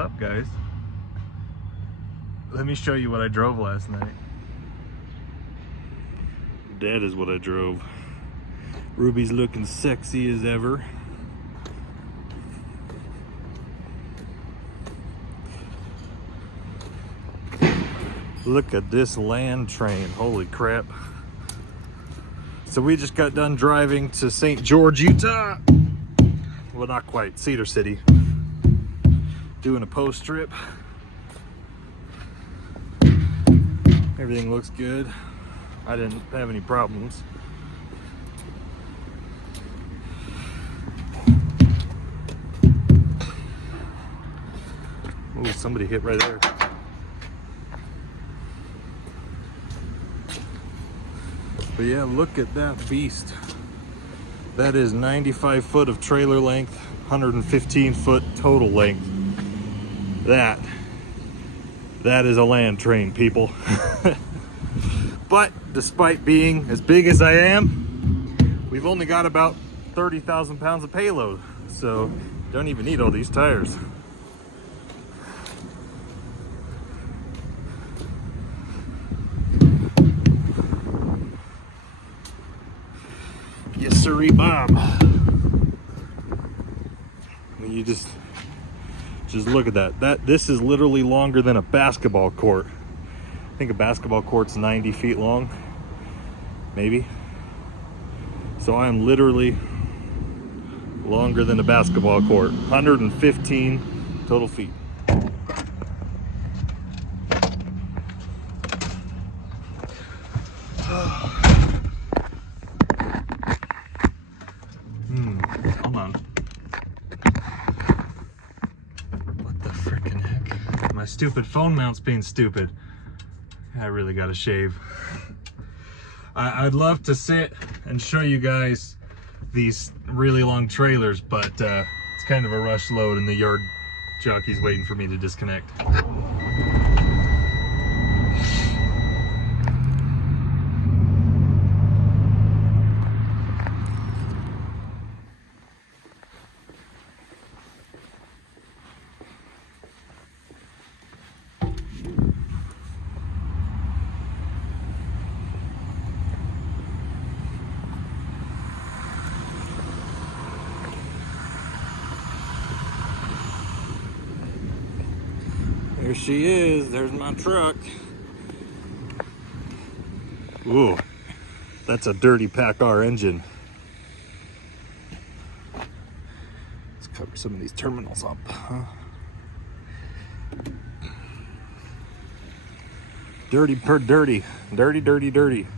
up, guys? Let me show you what I drove last night. That is what I drove. Ruby's looking sexy as ever. Look at this land train, holy crap. So we just got done driving to St. George, Utah. Well, not quite, Cedar City. Doing a post trip. Everything looks good. I didn't have any problems. Oh, somebody hit right there. But yeah, look at that beast. That is 95 foot of trailer length, 115 foot total length. That is a land train, people. But despite being as big as I am, we've only got about 30,000 pounds of payload. So don't even need all these tires. Yes, sirree, Bob. You just look at that. This is literally longer than a basketball court. I think a basketball court's 90 feet long, maybe. So I am literally longer than a basketball court. 115 total feet. Hold on. What the frickin' heck? My stupid phone mount's being stupid. I really gotta shave. I'd love to sit and show you guys these really long trailers, but it's kind of a rush load and the yard jockey's waiting for me to disconnect. There she is. There's my truck. Ooh, that's a dirty Paccar engine. Let's cover some of these terminals up, huh? Dirty per dirty. Dirty, dirty, dirty.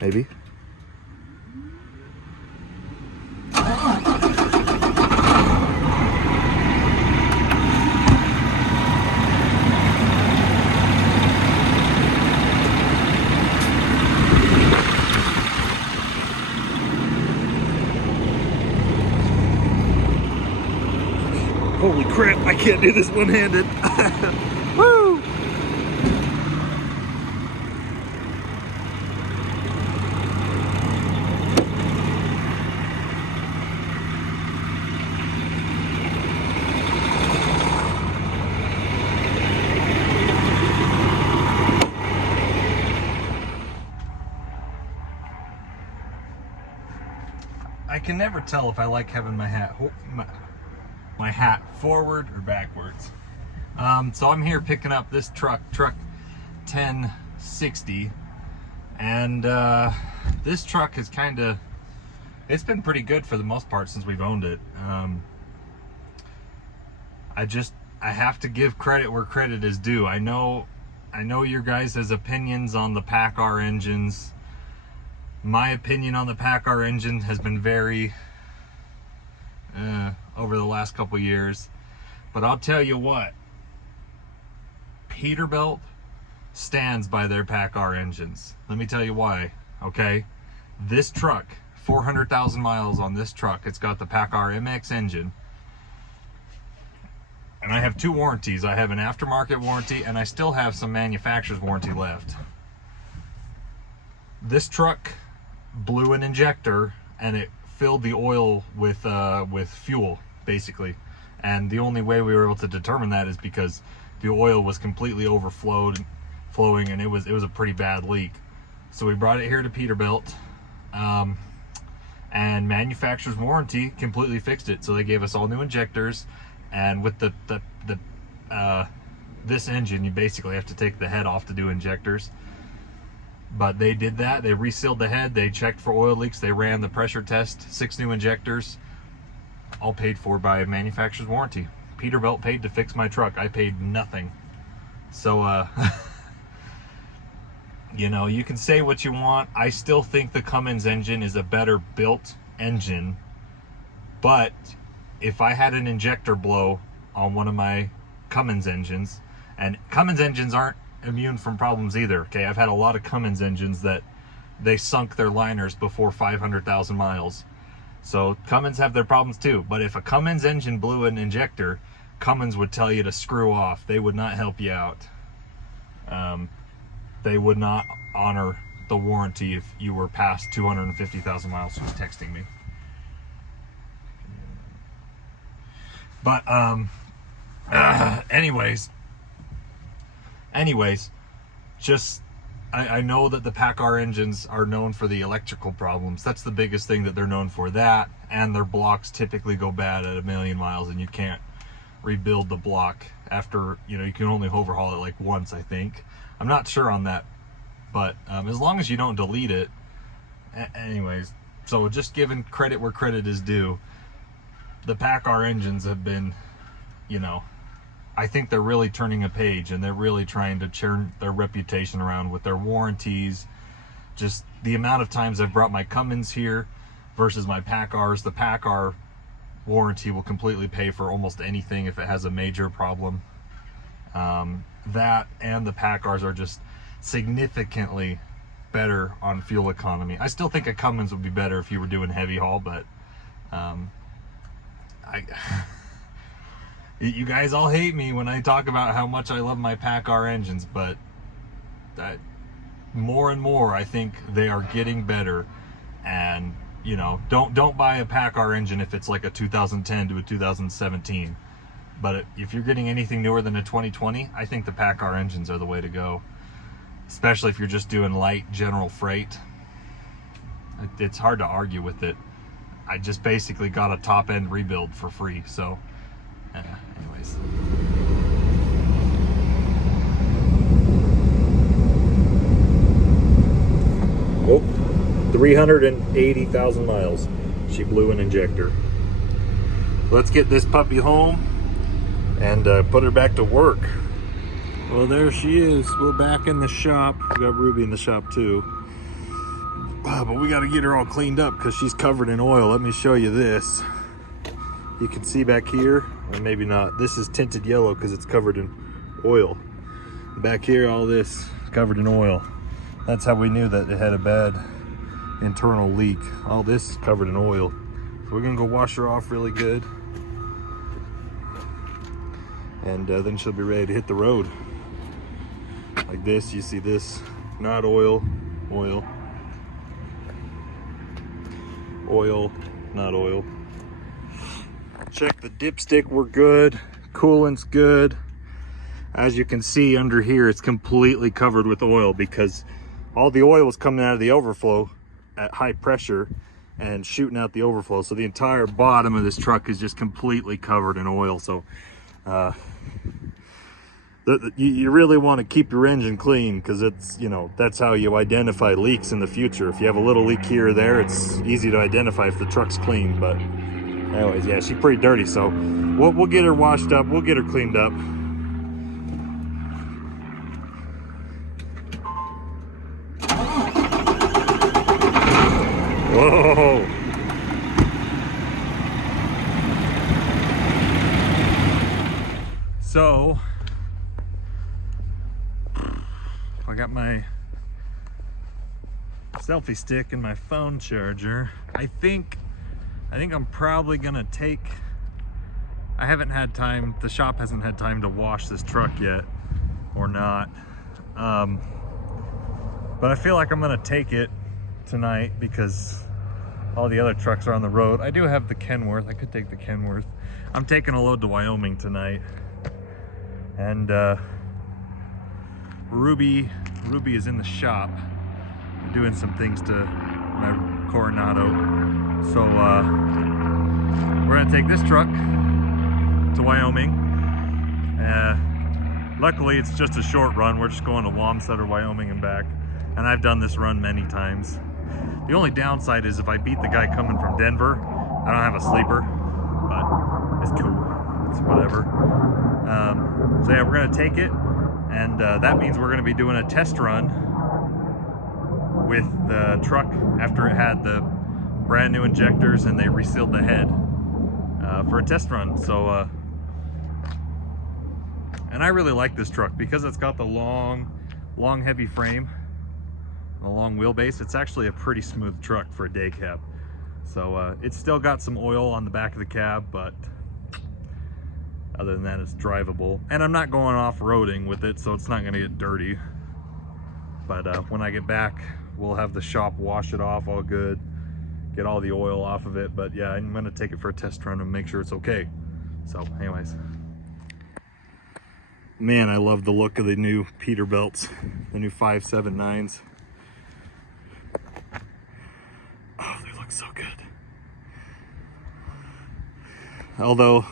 Maybe. Holy crap, I can't do this one-handed. Woo! I can never tell if I like having my hat forward or backwards. So I'm here picking up this truck 1060, and this truck is it's been pretty good for the most part since we've owned it. I have to give credit where credit is due. I know your guys' opinions on the Paccar engines. My opinion on the Paccar engine has been very over the last couple years, but I'll tell you what, Peterbilt stands by their Paccar engines. Let me tell you why. Okay, this truck, 400,000 miles on this truck. It's got the Paccar MX engine, and I have two warranties. I have an aftermarket warranty, and I still have some manufacturer's warranty left. This truck blew an injector, and it filled the oil with fuel, basically. And the only way we were able to determine that is because the oil was completely flowing, and it was a pretty bad leak. So we brought it here to Peterbilt, and manufacturer's warranty completely fixed it. So they gave us all new injectors, and with this engine, you basically have to take the head off to do injectors. But they did that. They resealed the head. They checked for oil leaks. They ran the pressure test. 6 new injectors, all paid for by manufacturer's warranty. Peterbilt paid to fix my truck. I paid nothing. So, you know, you can say what you want. I still think the Cummins engine is a better built engine. But if I had an injector blow on one of my Cummins engines, and Cummins engines aren't immune from problems either, okay? I've had a lot of Cummins engines that they sunk their liners before 500,000 miles. So Cummins have their problems too. But if a Cummins engine blew an injector, Cummins would tell you to screw off. They would not help you out. They would not honor the warranty if you were past 250,000 miles. Who's texting me? But anyways, just I know that the Paccar engines are known for the electrical problems. That's the biggest thing that they're known for. That, and their blocks typically go bad at 1,000,000 miles, and you can't rebuild the block after, you know, you can only overhaul it like once, I think. I'm not sure on that, but as long as you don't delete it. Anyways, so just giving credit where credit is due, the Paccar engines have been, you know, I think they're really turning a page, and they're really trying to turn their reputation around with their warranties. Just the amount of times I've brought my Cummins here versus my Paccars. The Paccar warranty will completely pay for almost anything if it has a major problem. That and the Paccars are just significantly better on fuel economy. I still think a Cummins would be better if you were doing heavy haul, but you guys all hate me when I talk about how much I love my Paccar engines, but more and more I think they are getting better. And you know, don't buy a Paccar engine if it's like a 2010 to a 2017. But if you're getting anything newer than a 2020, I think the Paccar engines are the way to go. Especially if you're just doing light general freight. It's hard to argue with it. I just basically got a top end rebuild for free. So, anyways. Oh, 380,000 miles. She blew an injector. Let's get this puppy home and put her back to work. Well, there she is. We're back in the shop. We got Ruby in the shop too. But we got to get her all cleaned up because she's covered in oil. Let me show you this. You can see back here, or maybe not. This is tinted yellow because it's covered in oil. Back here, all this covered in oil. That's how we knew that it had a bad internal leak. All this is covered in oil. So we're gonna go wash her off really good. And then she'll be ready to hit the road. Like this, you see this, not oil, oil, oil, not oil. Check the dipstick, we're good. Coolant's good. As you can see under here, it's completely covered with oil because all the oil was coming out of the overflow at high pressure and shooting out the overflow. So the entire bottom of this truck is just completely covered in oil. So you really want to keep your engine clean because it's, you know, that's how you identify leaks in the future. If you have a little leak here or there, it's easy to identify if the truck's clean. But anyways, yeah, she's pretty dirty, so we'll get her washed up, we'll get her cleaned up. Whoa! So I got my selfie stick and my phone charger. I think I'm probably gonna take, I haven't had time, the shop hasn't had time to wash this truck yet, or not. But I feel like I'm gonna take it tonight because All the other trucks are on the road. I do have the Kenworth. I could take the Kenworth. I'm taking a load to Wyoming tonight. And Ruby is in the shop doing some things to my Coronado. So we're gonna take this truck to Wyoming. Luckily it's just a short run. We're just going to Wamsutter, Wyoming and back. And I've done this run many times. The only downside is if I beat the guy coming from Denver, I don't have a sleeper, but it's cool, it's whatever. So yeah, we're gonna take it, and that means we're gonna be doing a test run with the truck after it had the brand new injectors and they resealed the head for a test run. So, and I really like this truck because it's got the long heavy frame, a long wheelbase. It's actually a pretty smooth truck for a day cab. So it's still got some oil on the back of the cab, but other than that, it's drivable. And I'm not going off-roading with it, so it's not gonna get dirty. But when I get back, we'll have the shop wash it off all good, get all the oil off of it. But yeah, I'm gonna take it for a test run and make sure it's okay. So anyways. Man, I love the look of the new Peterbilts, the new 579s. Oh, they look so good. Although,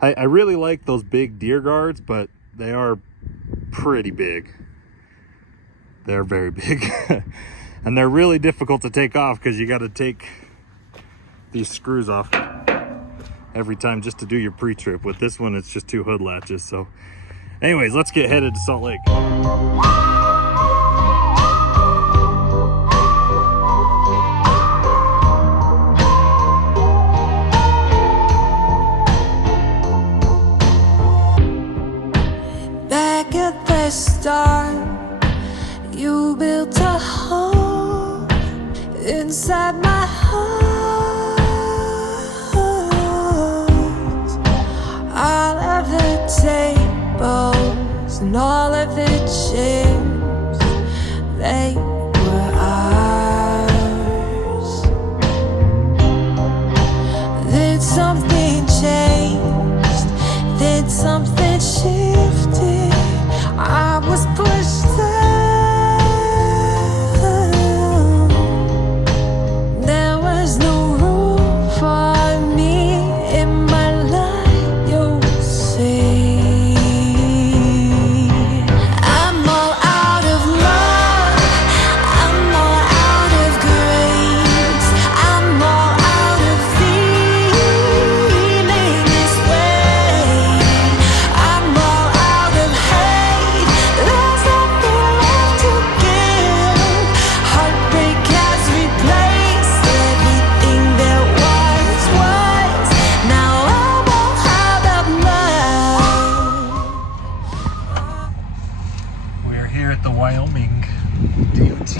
I really like those big deer guards, but they are pretty big. They're very big. And they're really difficult to take off because you got to take these screws off every time just to do your pre-trip. With this one, it's just 2 hood latches. So anyways, let's get headed to Salt Lake. Back at the start, you built a home inside my heart. All of the tables and all of the chairs, they were ours. Then something changed, then something shifted. I was pushed down. There was no room for me in my life, you'll see. I'm all out of love, I'm all out of grace, I'm all out of feeling this way. I'm all out of hate, there's nothing left to give. Heartbreak has replaced everything that was. Now I'm all out of love. We're here at the Wyoming DOT.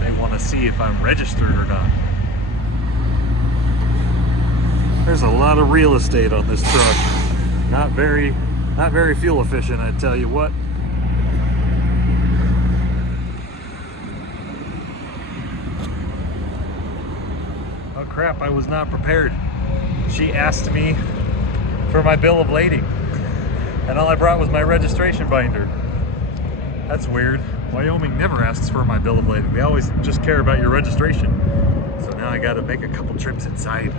They want to see if I'm registered or not. There's a lot of real estate on this truck. Not very fuel efficient, I tell you what. Oh crap, I was not prepared. She asked me for my bill of lading, and all I brought was my registration binder. That's weird. Wyoming never asks for my bill of lading. They always just care about your registration. So now I gotta make a couple trips inside.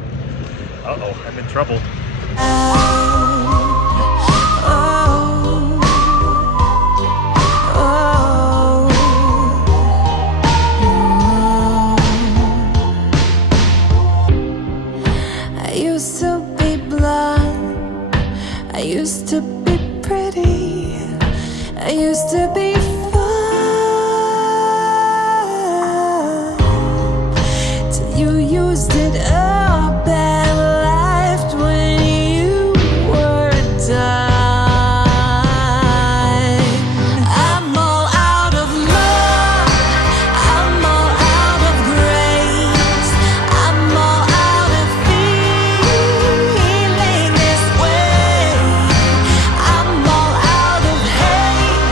Uh-oh, I'm in trouble. I used to be blonde, I used to be pretty, I used to be fun, till you used it up and left when you were done. I'm all out of love, I'm all out of grace, I'm all out of feeling this way. I'm all out of hate,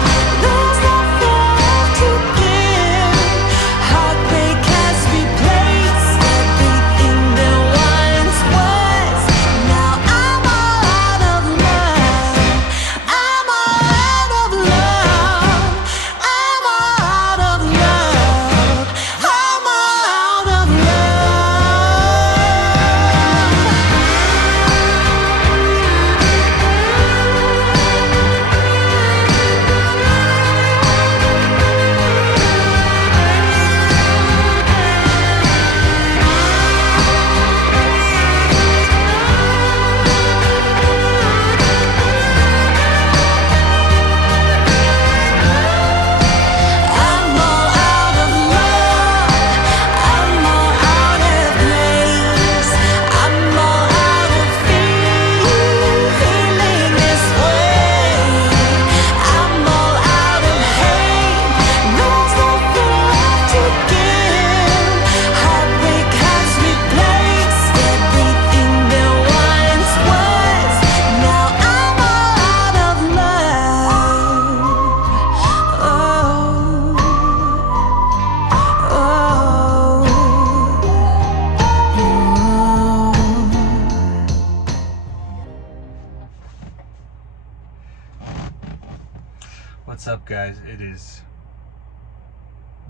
What's up, guys? It is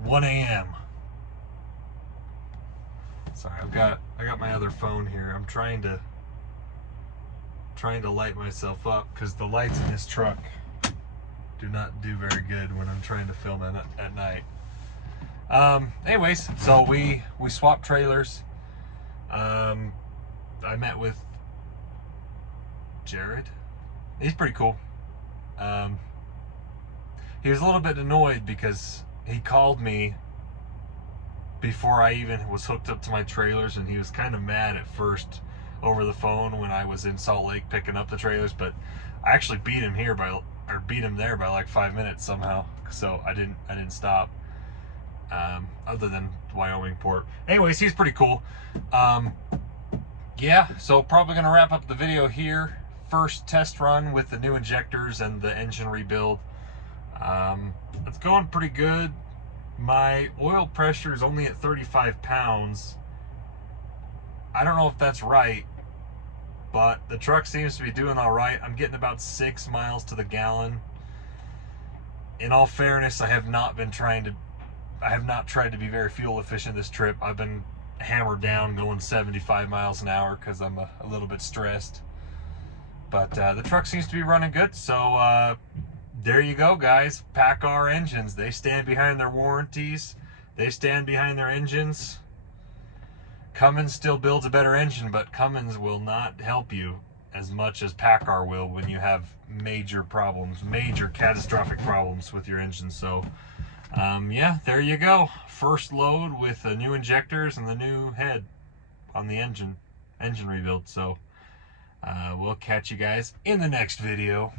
1 a.m. Sorry, I got my other phone here. I'm trying to light myself up because the lights in this truck do not do very good when I'm trying to film at night. Anyways, so we swapped trailers. I met with Jared. He's pretty cool. He was a little bit annoyed because he called me before I even was hooked up to my trailers, and he was kind of mad at first over the phone when I was in Salt Lake picking up the trailers, but I actually beat him there by like 5 minutes somehow, so I didn't stop, other than Wyoming port. Anyways, he's pretty cool. Yeah, so probably gonna wrap up the video here. First test run with the new injectors and the engine rebuild. It's going pretty good. My oil pressure is only at 35 pounds. I don't know if that's right, but the truck seems to be doing all right. I'm getting about 6 miles to the gallon. In all fairness, I have not tried to be very fuel efficient this trip. I've been hammered down going 75 miles an hour because I'm a little bit stressed. But the truck seems to be running good, so there you go, guys. Paccar engines, they stand behind their warranties. They stand behind their engines. Cummins still builds a better engine, but Cummins will not help you as much as Paccar will when you have major problems, major catastrophic problems with your engine. So yeah, there you go. First load with the new injectors and the new head on the engine rebuild. So we'll catch you guys in the next video.